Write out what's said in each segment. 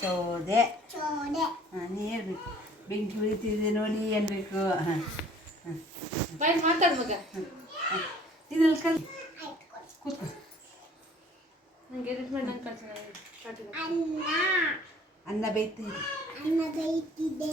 ಸೋದೆ ನೀರು ಹಾಂ ನೀ ಹೇಳ್ಬೇಕು. ಬೆಂಕಿ ಉಳಿತಿದೆ ನೋಡಿ ಏನ್ಬೇಕು? ಹಾಂ ಬಾಯ್ ಮಾತಾಡು ಮಗ. ಇದ್ರಲ್ಲಿ ಕಲ್. ಕೂತ್ಕೊ. ನಂಗೆ ಎಡಿಟ್ ಮಾಡಿ ನಂಗೆ ಕಳ್ಸೋಣ ಅನ್ನ. ಅನ್ನ ಬೇಯ್ತಾ ಇದೆ ಅನ್ನ ಬೇಯ್ತಿದೆ.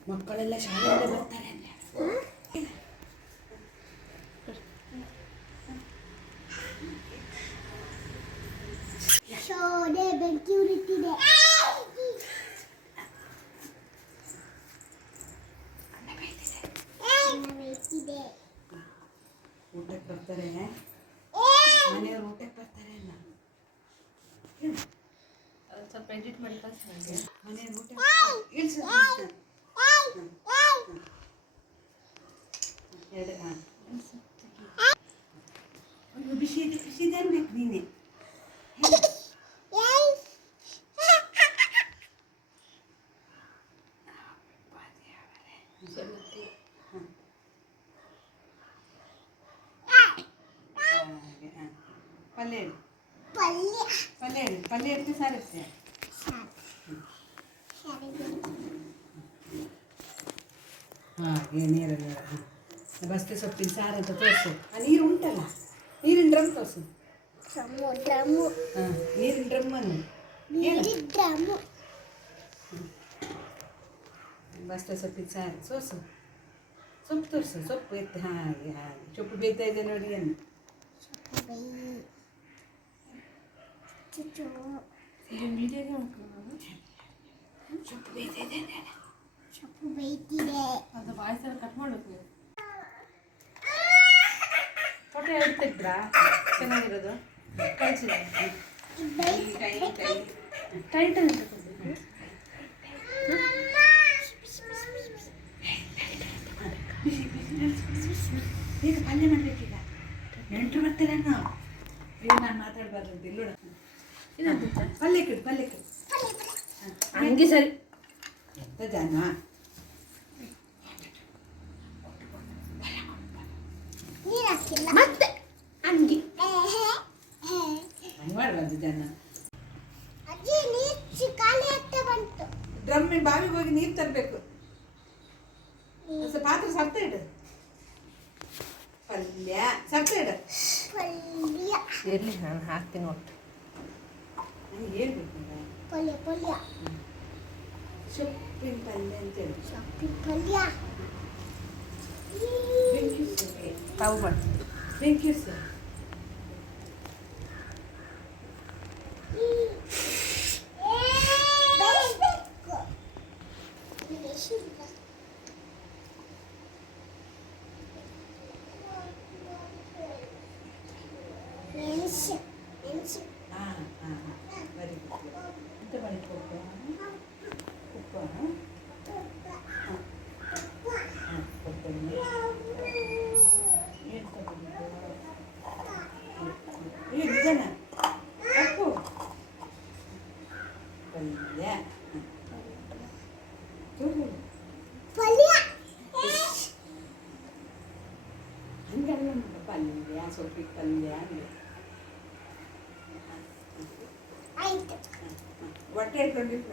ಮಕ್ಕಳೆಲ್ಲ ಶಾಲೆಯಿಂದ ಬರ್ತಾರೆ ಬೆಂಕಿ ಉರಿತಿದೆ ಊಟಕ್ಕೆ ಬರ್ತಾರೆ. ಮನೆಯವ್ರು ಊಟಕ್ಕೆ ಬರ್ತಾರೆ ಅಲ್ಲ. ಅದು ಸ್ವಲ್ಪ ಎಡಿಟ್ ಮಾಡಿ ಕಳ್ಸಿ ನನಗೆ ಮನೆಯವ್ರು ಊಟ ಇಳಿಸು Bir şey, bir şey demek beni. Palero. Palero. Palero, palero, ¿qué sabes? ಸಾರುತ್ತೆ ಹಾಗೆ ನೀರಲ್ಲಿ ಹಾಂ. ಬಸ್ತೆ ಸೊಪ್ಪಿನ ಸಾರು ಅಂತ ತೋರಿಸು. ಆ ನೀರು ಉಂಟಲ್ಲ? ನೀರಿನ ಡ್ರಮ್ ತೋರಿಸು. ಸಮುದ್ರಮು ಹಾಂ ನೀರಿನ ಡ್ರಮ್ಮನ್ನು ಡ್ರಮ್ಮು. ಬಸ್ತೆ ಸೊಪ್ಪಿನ ಸಾರು. ಸೋಸು. ಸೊಪ್ಪು ತೋರಿಸು ಸೊಪ್ಪು ಎತ್ತು ಹಾಗೆ ಹಾಗೆ. ಸೊಪ್ಪು ಬೇಯ್ತಾ ಇದೆ ನೋಡಿ ಮಾಡ್ಕೊಂಡು ಸೊಪ್ಪು ಬೇಯ್ತಾ ಇದೆ ಅಂದೆ. ಸೊಪ್ಪು ಬೇಯ್ತಿದೆ ಅದು ವಾಯ್ಸ್ ಎಲ್ಲ ಕಟ್ ಮಾಡ್ಬೇಕು ನೀವು. ಫೋಟೋ ಹೇಳ್ತಿದ್ರಾ ಚೆನ್ನಾಗಿರೋದು? ಕಳಿಸಿದೆ ಟೈಟ್ ಅಂತ ಈಗ ಪಲ್ಯ ಮಾಡ್ಬೇಕೀಗ? ನೆಂಟರು ಬರ್ತಾರೆ ನಾವು ಈಗ ನಾನು ಮಾತಾಡಬಾರ್ದು ಅಂತ. ಇಲ್ಲೋಡ. ಪಲ್ಯಕ್ಕೆ ಪಲ್ಯಕ್ಕೆ ಹಂಗೆ ಸರಿ. ಎಂತ ಜನ? ಮತ್ತೆ ಹಂಗೆ ಹಂಗೆ ಮಾಡಬಾರ್ದು ಜನ ಅಜ್ಜಿ ನೀರು ಖಾಲಿ ಆಗ್ತಾ ಬಂತು ಡ್ರಮ್ಮಿನ ಬಾವಿಗೆ ಹೋಗಿ ನೀರು ತರಬೇಕು ಪಾತ್ರೆ ಸರ್ತ ಇಡು ಪಲ್ಯ ಸರ್ತ ಇಡು ಪಲ್ಯ ಇರಲಿ ನಾನು ಹಾಕ್ತೀನಿ ಒಟ್ಟು ನನಗೆ ಹೇಳ್ಬೇಕು ಈಗ. ಪಲ್ಯ ಪಲ್ಯ ಸೊಪ್ಪಿನ ಪಲ್ಯ ಅಂತ ಹೇಳಿ ಸೊಪ್ಪಿನ ಪಲ್ಯ ಬೆಂಕಿ ಉರ್ಸು. ತಾವು ಮಾಡ್ತೀನಿ Thank you, sir. Ah, ah, very good. Good morning, Papa. Papa, huh? ಸೊಪ್ಪಿನ ಪಲ್ಯ ಅಂದ್ರೆ ಆಯ್ತು. ಹೊಟ್ಟೆ ಇಟ್ಕೊಂಡಿಲ್ಲ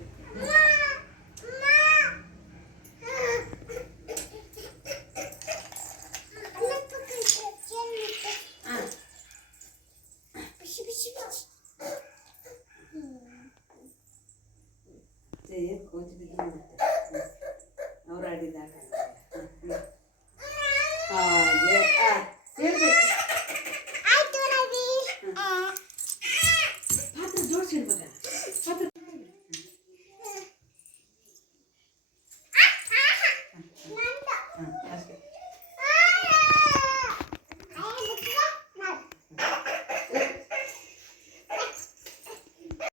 对，好几个地方。